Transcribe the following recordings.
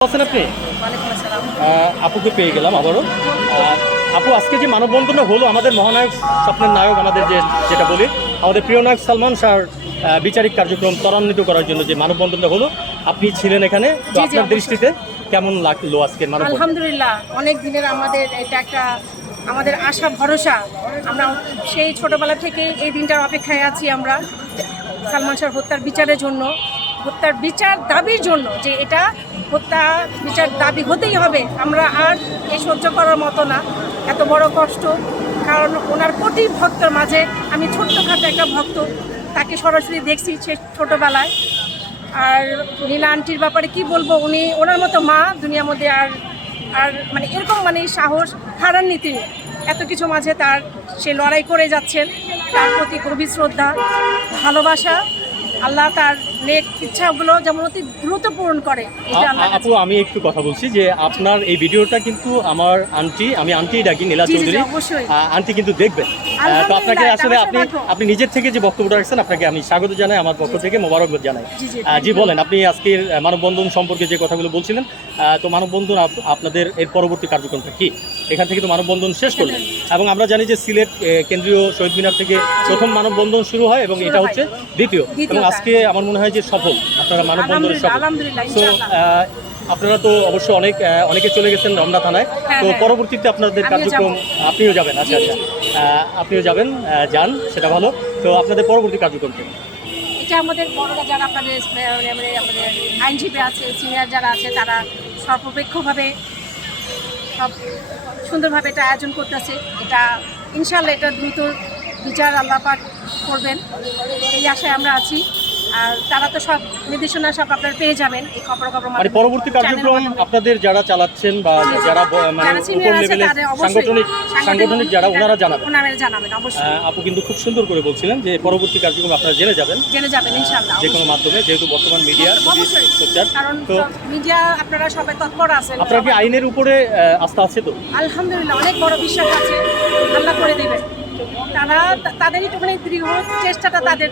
আছেন আপনি? আপুকে পেয়ে গেলাম আবারও। আপু আজকে যে মানববন্ধনটা হলো আমাদের মহানায়ক স্বপ্নের নায়ক আমাদের যে যেটা বলি আমাদের প্রিয় নায়ক সালমান শাহর বিচারিক কার্যক্রম ত্বরান্বিত করার জন্য যে মানববন্ধনটা হলো আপনি ছিলেন এখানে। আপনার দৃষ্টিতে কেমন লাগল আজকে আলহামদুলিল্লাহ অনেক দিনের আমাদের এটা একটা আমাদের আশা ভরসা। আমরা সেই ছোটবেলা থেকে এই দিনটার অপেক্ষায় আছি আমরা সালমান শাহর হত্যার বিচারের জন্য হত্যার বিচার দাবির জন্য যে এটা হত্যা, বিচার দাবি হতেই হবে। আমরা আর এই সহ্য করার মতো না। এত বড় কষ্ট। কারণ ওনার প্রতি ভক্তর মাঝে আমি ছোট্টখাটো একটা ভক্ত, তাকে সরাসরি দেখছি সে ছোটোবেলায়। আর নীলা আন্টির ব্যাপারে কি বলব, উনি ওনার মতো মা, দুনিয়ার মধ্যে আর আর মানে এরকম মানে সাহস হারাননি তিনি। এত কিছু মাঝে তার, সে লড়াই করে যাচ্ছেন। তার প্রতি গভীর শ্রদ্ধা, ভালোবাসা। আল্লাহ তার নেক ইচ্ছাগুলো যেমন অতি দ্রুত পূরণ করে আপু আমি একটু কথা বলছি যে আপনার এই ভিডিওটা কিন্তু আমার আন্টি আমি আন্টি ডাকি নীলা চৌধুরী। আন্টি কিন্তু দেখবেন। তো আপনাকে আসলে আপনি আপনি নিজের থেকে যে বক্তব্যটা রাখছেন আপনাকে আমি স্বাগত জানাই আমার পক্ষ থেকে মোবারকবাদ জানাই। জি. বলেন আপনি আজকের মানববন্ধন সম্পর্কে যে কথাগুলো বলছিলেন তো মানববন্ধন আপ- আপনাদের এর পরবর্তী কার্যক্রমটা কি? এখান থেকে তো মানববন্ধন শেষ করলেন। এবং আমরা জানি যে সিলেট কেন্দ্রীয় শহীদ মিনার থেকে প্রথম মানববন্ধন শুরু হয় এবং এটা হচ্ছে দ্বিতীয়। এবং আজকে আমার মনে হয় যে সফল আপনারা আলহামদুলিল্লাহ, সফল তো আপনারা তো অবশ্যই অনেক অনেকে চলে গেছেন রমনা থানায়। হ্যাঁ, তো হ্যাঁ। পরবর্তীতে আপনাদের কার্যক্রম আপনিও যাবেন আচ্ছা আচ্ছা। আপনিও যাবেন যান সেটা ভালো। তো আপনাদের পরবর্তী কার্যক্রম কি? এটা আমাদের বড়রা যারা আপনাদের মানে আমাদের আইনজীবী আছে সিনিয়র যারা আছে তারা সর্বপেক্ষভাবে সব সুন্দরভাবে এটা আয়োজন করতেছে। এটা ইনশাল্লাহ এটা দ্রুত বিচার আল্লাহ পাক করবেন। এই আশায় আমরা আছি। আর তারা তো সব নির্দেশনা সব আপনারা পেয়ে যাবেন এই খবর খবর মানে পরবর্তী কার্যক্রম আপনাদের যারা চালাচ্ছেন বা। যারা মানে উপর অবশ্যই সাংগঠনিক সাংগঠনিক যারা ওনারা জানাবেন। ওনারা জানাবেন অবশ্যই। আহ, আপু কিন্তু খুব সুন্দর করে বলছিলেন যে পরবর্তী কার্যক্রম আপনারা জেনে যাবেন। জেনে যাবেন ইনশাল্লাহ যে কোনো মাধ্যমে যেহেতু বর্তমান মিডিয়া সোচ্চার কারণ তো মিডিয়া আপনারা সবাই তৎপর আছেন। আপনার কি আইনের উপরে আস্থা আছে তো? আলহামদুলিল্লাহ অনেক বড় বিশ্বাস আছে। আল্লাহ করে দেবেন। তারা তাদের একটুখানি দৃঢ় চেষ্টাটা তাদের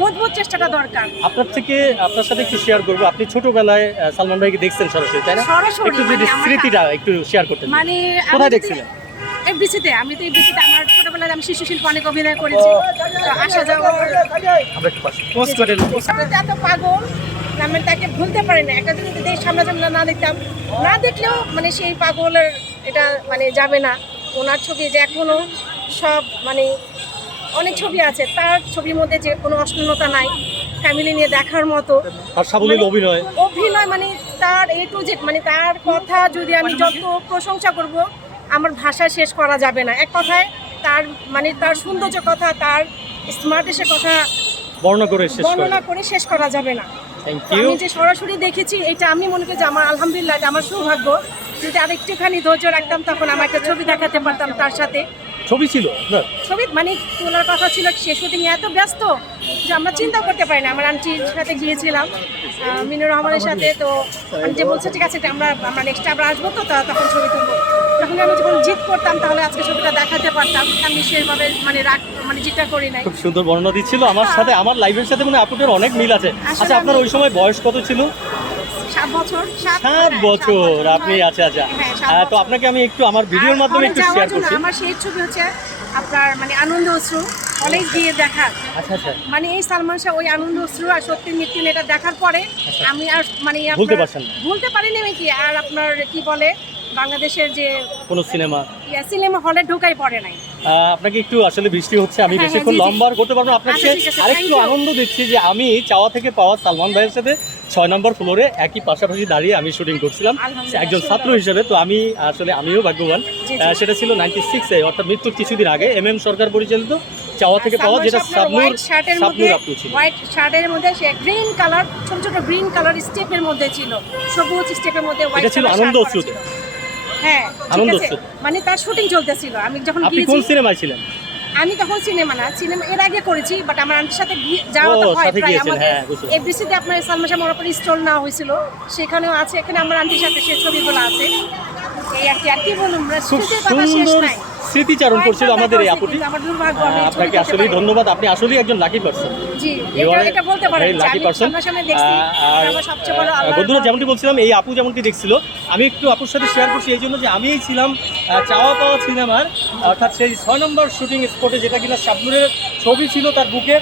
মজবুত চেষ্টাটা দরকার। আপনার থেকে আপনার সাথে একটু শেয়ার করব। আপনি ছোটবেলায় সালমান ভাইকে দেখছেন সরাসরি তাই না? একটু যদি মানে স্মৃতিটা একটু শেয়ার করতেন। মানে কোথায় দেখছিলেন? এফবিসিতে আমি তো এফবিসিতে আমার ছোটবেলায় আমি শিশু শিল্প অনেক অভিনয় করেছি। আসা যাওয়া এত পাগল আমি তাকে ভুলতে পারি না। একটা যদি দেশ সামনাসামনি না দেখতাম না দেখলেও মানে সেই পাগলের এটা মানে যাবে না। ওনার ছবি যে এখনও সব মানে অনেক ছবি আছে। তার ছবির মধ্যে যে কোনো অশ্লীলতা নাই ফ্যামিলি নিয়ে দেখার মতো। আর সাবলীল মানে- অভিনয়। অভিনয় মানে তার এ টু জেড মানে তার কথা যদি আমি যত প্রশংসা করব আমার ভাষা শেষ করা যাবে না। এক কথায় তার মানে তার সৌন্দর্য কথা তার স্মার্টেসের কথা বর্ণনা করে শেষ বর্ণনা করে শেষ করা যাবে না। থ্যাংক ইউ আমি যে সরাসরি দেখেছি এটা আমি মনে করি যে আমার আলহামদুলিল্লাহ আমার সৌভাগ্য। যদি আরেকটুখানি ধৈর্য রাখতাম তখন আমার একটা ছবি দেখাতে পারতাম তার সাথে। ছবি ছিল? না। ছবি মানে তোলার কথা ছিল সে শুটিং এত ব্যস্ত যে আমরা চিন্তা করতে পারি না। আমার আন্টির সাথে গিয়েছিলাম মিনুর রহমানের সাথে তো যে বলছে ঠিক আছে আমরা আমরা নেক্সট আবার আসব তো তখন ছবি তুলবো। যখন আমি যখন জিত করতাম তাহলে আজকে ছবিটা দেখাতে পারতাম। আমি সেভাবে মানে রাগ মানে জিতটা করি নাই। খুব সুন্দর বর্ণনা দিচ্ছিল। আমার সাথে আমার লাইফের সাথে মানে আপনাদের অনেক মিল আছে। আচ্ছা আপনার ওই সময় বয়স কত ছিল? সাত বছর? সাত বছর আপনি আচ্ছা আচ্ছা। হ্যাঁ, সাত আহ, তো আপনাকে আমি একটু আমার ভিডিওর মাধ্যমে একটু শেয়ার করছি। আমার সেই ছবি হচ্ছে আপনার মানে আনন্দ অশ্রু। কলেজ গিয়ে দেখার আচ্ছা মানে এই সালমান শাহ ওই আনন্দ অশ্রু আর সত্যি মৃত্যু এটা দেখার পরে আমি আর মানে ভুলতে পারছেন ভুলতে পারিনি আমি কি? আর আপনার কি বলে বাংলাদেশের যে কোন সিনেমা? সিনেমা হলে ঢোকাই পড়ে নাই। আপনাকে একটু আসলে বৃষ্টি হচ্ছে আমি হ্যাঁ, হ্যাঁ, বেশিক্ষণ। লম্বা করতে পারব আপনাকে আরেকটু আনন্দ দিচ্ছি যে আমি চাওয়া থেকে পাওয়া সালমান ভাইয়ের সাথে ছয় নম্বর ফ্লোরে একই পাশাপাশি দাঁড়িয়ে আমি শুটিং করছিলাম একজন। ছাত্র হিসেবে তো আমি আসলে আমিও ভাগ্যবান সেটা ছিল নাইনটি সিক্সে অর্থাৎ মৃত্যুর কিছুদিন আগে এম এম সরকার পরিচালিত চাওয়া থেকে পাওয়া যেটা সাবনুর হোয়াইট শার্টের মধ্যে সাবনুর আপু ছিল হোয়াইট শার্টের মধ্যে সে গ্রিন কালার ছোট ছোট গ্রিন কালার স্টেপের মধ্যে ছিল সবুজ স্টেপের মধ্যে ছিল আনন্দ। হ্যাঁ আনন্দ। অশ্রুতে। মানে তার শুটিং চলতেছিল আমি যখন আপনি কোন সিনেমায় ছিলেন আমি তখন সিনেমা না সিনেমা এর আগে করেছি বাট আমার আন্টির সাথে যাওয়া তো হয় প্রায় আমার আমাদের। হ্যাঁ, এফডিসিতে আপনার সালমা শাহ মরাপুর স্টল নেওয়া হয়েছিল সেখানেও আছে এখানে আমার আন্টির সাথে সে ছবিগুলো আছে। এই আর কি আর কি বলুন স্মৃতির কথা শেষ নাই। স্মৃতিচারণ করছিল আমাদের এই আপুটি। আপনাকে আসলেই ধন্যবাদ। আপনি আসলেই একজন লাকি পার্সন লাকি বড় বন্ধুরা যেমনটি বলছিলাম এই আপু যেমনটি দেখছিল আমি একটু আপুর সাথে শেয়ার করছি এই জন্য যে আমিই ছিলাম চাওয়া পাওয়া সিনেমার অর্থাৎ সেই ছয় নম্বর শুটিং স্পটে যেটা কিনা শাবনুরের ছবি ছিল তার বুকে।